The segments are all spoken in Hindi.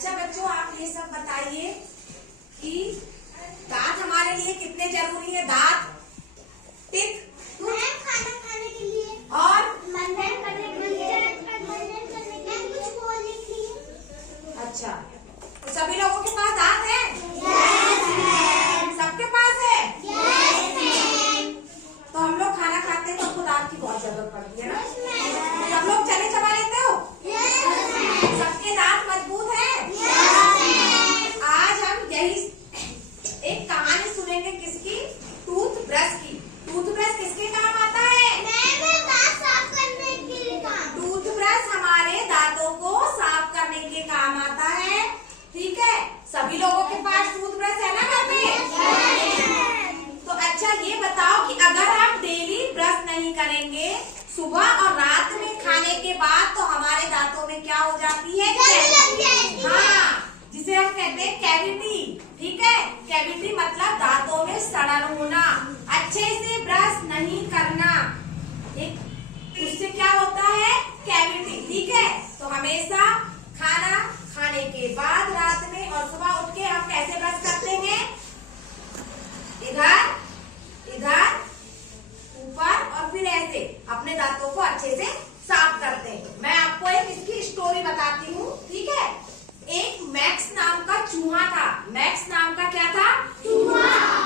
अच्छा बच्चों, आप ये सब बताइए कि दांत हमारे लिए कितने जरूरी है। दांत, टिक, खाना खाने के लिए और मंथन करने के लिए कुछ बोलने के लिए। अच्छा, तो सभी लोगों के पास दांत है? सबके पास है? तो हम लोग खाना खाते हैं तो हमको दांत की बहुत जरूरत पड़ती है ना। सब लोग चने चबा लेते हो? सबके दांत मजबूत है? आज हम यही एक कहानी सुनेंगे, किसकी? टूथब्रश की। टूथब्रश किसके काम आता है? दांत साफ करने के लिए काम। टूथब्रश हमारे दांतों को साफ करने के काम आता है। ठीक है, सभी लोगों के पास टूथब्रश है ना घर में? तो अच्छा ये बताओ कि अगर हम डेली ब्रश नहीं करेंगे सुबह और रात में खाने के बाद, तो हमारे दांतों में क्या हो जाती है? हाँ, जिसे हम कहते हैं कैविटी। ठीक है, कैविटी मतलब दांतों में सड़न होना, अच्छे से ब्रश नहीं करना, उससे क्या होता है? कैविटी। ठीक है, तो हमेशा खाना खाने के बाद रात में और सुबह उठ के हम कैसे ब्रश करते हैं? इधर इधर ऊपर और फिर ऐसे अपने दांतों को अच्छे से साफ करते हैं। मैं आपको एक इसकी स्टोरी बताती हूँ। ठीक है, एक मैक्स नाम का चूहा था। मैक्स नाम का क्या था?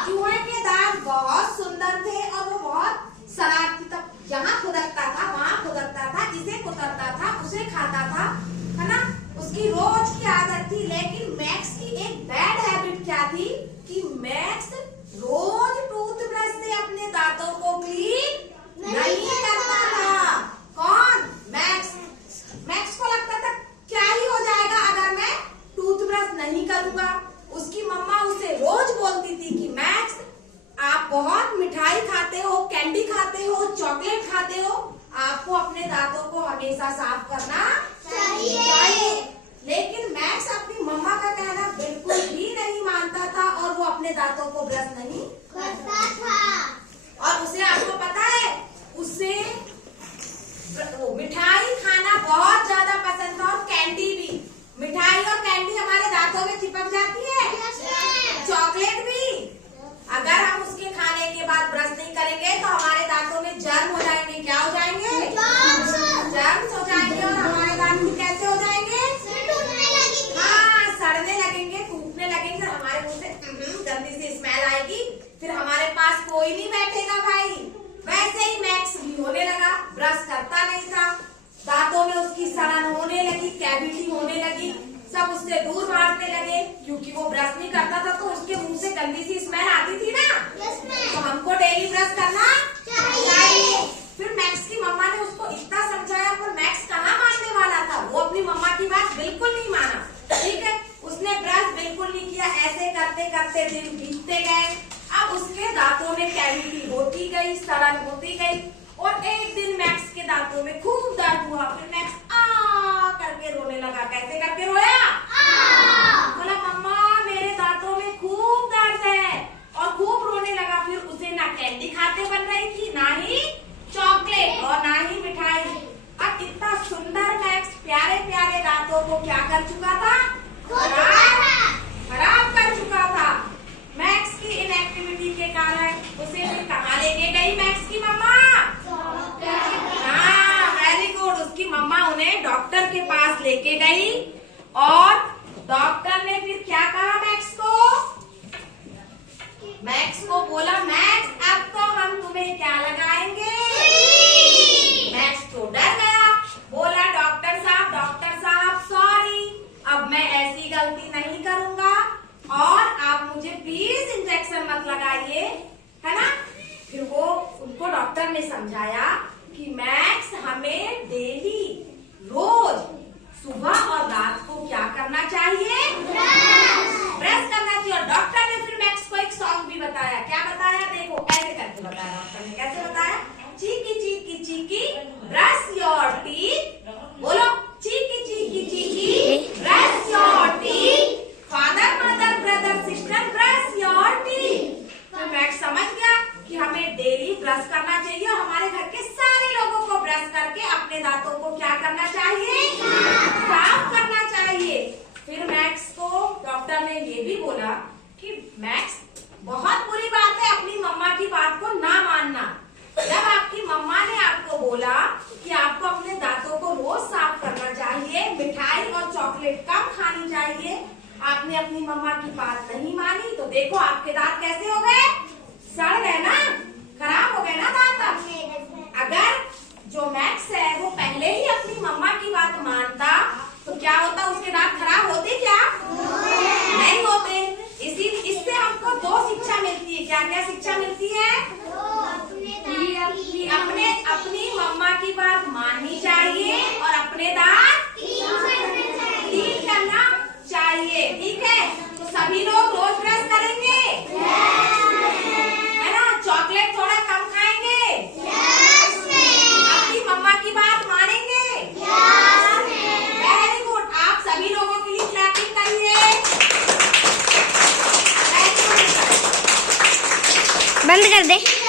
चूहे के दांत बहुत सुंदर थे और वो बहुत शरारती था। जहाँ खुदकता था वहाँ खुदकता था, जिसे कुतरता था उसे खाता था, है ना। उसकी रोज की आदत थी। लेकिन मैक्स की एक बैड हैबिट क्या थी कि मैक्स रोज टूथब्रश से अपने दांतों को क्लीन नहीं करता था। कौन? मैक्स। मैक्स को लगता था क्या ही हो जाएगा अगर मैं टूथब्रश नहीं करूंगा। उसकी मम्मा उसे रोज बोलती थी कि मैक्स, आप बहुत मिठाई खाते हो, कैंडी खाते हो, चॉकलेट खाते हो, आपको अपने दांतों को हमेशा साफ करना चाहिए। लेकिन मैक्स अपनी मम्मा का कहना बिल्कुल भी नहीं मानता था और वो अपने दांतों को ब्रश नहीं करता था। और उसे, आपको पता है, उसे वो मिठाई खाना बहुत ज्यादा पसंद था और कैंडी भी। मिठाई और कैंडी हमारे दांतों में चिपक जाती है, चॉकलेट भी। अगर हम उसके खाने के बाद ब्रश नहीं करेंगे तो हमारे दांतों में जर्म हो जाएंगे। क्या हो जाएंगे? जर्म्स हो जाएंगे। और हमारे दांत भी कैसे हो जाएंगे? हाँ, सड़ने लगेंगे, टूटने लगेंगे। हमारे मुंह से गंदी सी स्मेल आएगी, फिर हमारे पास कोई नहीं बैठेगा भाई। वैसे ही मैक्स भी होने लगा, ब्रश करता नहीं था, दांतों में उसकी सड़न होने लगी, कैविटी होने लगी, सब उससे दूर भागने लगे क्योंकि वो ब्रश नहीं करता था तो उसके मुंह से गंदी सी स्मेल आती थी ना। तो हमको डेली ब्रश करना चाहिए। फिर मैक्स की मम्मा ने उसको इतना समझाया पर मैक्स कहाँ मानने वाला था। वो अपनी मम्मा की बात बिल्कुल नहीं माना। ठीक है, उसने ब्रश बिल्कुल नहीं किया। ऐसे करते करते दिन बीतते गए। अब उसके दांतों में कैविटी होती गई, सड़न होती गई और एक दिन मैक्स के दांतों में खूब दर्द हुआ। फिर मैक्स आ करके रोने लगा। कैसे करके रोया? बोला मम्मा मेरे दांतों में खूब दर्द है, और खूब रोने लगा। फिर उसे ना कैंडी खाते बन रही थी, ना ही चॉकलेट और ना ही मिठाई। अब इतना सुंदर मैक्स प्यारे प्यारे दांतों को क्या कर चुका था? खराब कर चुका था। मैक्स की इनएक्टिविटी के कारण उसे फिर कहाँ लेके गई मैक्स की मम्मा? हाँ, वेरी गुड। उसकी मम्मा उन्हें डॉक्टर के पास लेके गई और डॉक्टर ने फिर क्या कहा मैक्स को? मैक्स को बोला मैक्स अब तो हम तुम्हें क्या लगाएंगे? मैक्स तो डर गया, बोला डॉक्टर साहब सॉरी, अब मैं ऐसी गलती नहीं करूंगा और आप मुझे प्लीज इंजेक्शन मत लगाइए, है ना। फिर वो उनको डॉक्टर ने समझाया कि मैक्स हमें डेली रोज सुबह और रात को क्या करना चाहिए? ब्रश करना चाहिए। और डॉक्टर ने फिर मैक्स को एक सॉन्ग भी बताया। क्या बताया? देखो ऐसे करके बताया डॉक्टर ने। कैसे बताया? चॉकलेट कम खानी चाहिए। आपने अपनी मम्मा की बात नहीं मानी तो देखो आपके दांत कैसे हो गए, सड़ गए ना, खराब हो गए ना दांत। अगर जो मैक्स है वो पहले ही अपनी मम्मा की बात मानता तो क्या होता, उसके दांत खराब होते क्या? नहीं होते। इससे हमको दो शिक्षा मिलती है। क्या क्या शिक्षा मिलती है? अपनी मम्मा की बात माननी चाहिए और अपने दांत क्लीन करना चाहिए। ठीक है, तो सभी लोग रोज ब्रश करेंगे, है ना? चॉकलेट थोड़ा कम खाएंगे, अपनी मम्मा की बात मानेंगे। वेरी गुड, आप सभी लोगों के लिए क्लैपिंग करिए। बंद कर दे।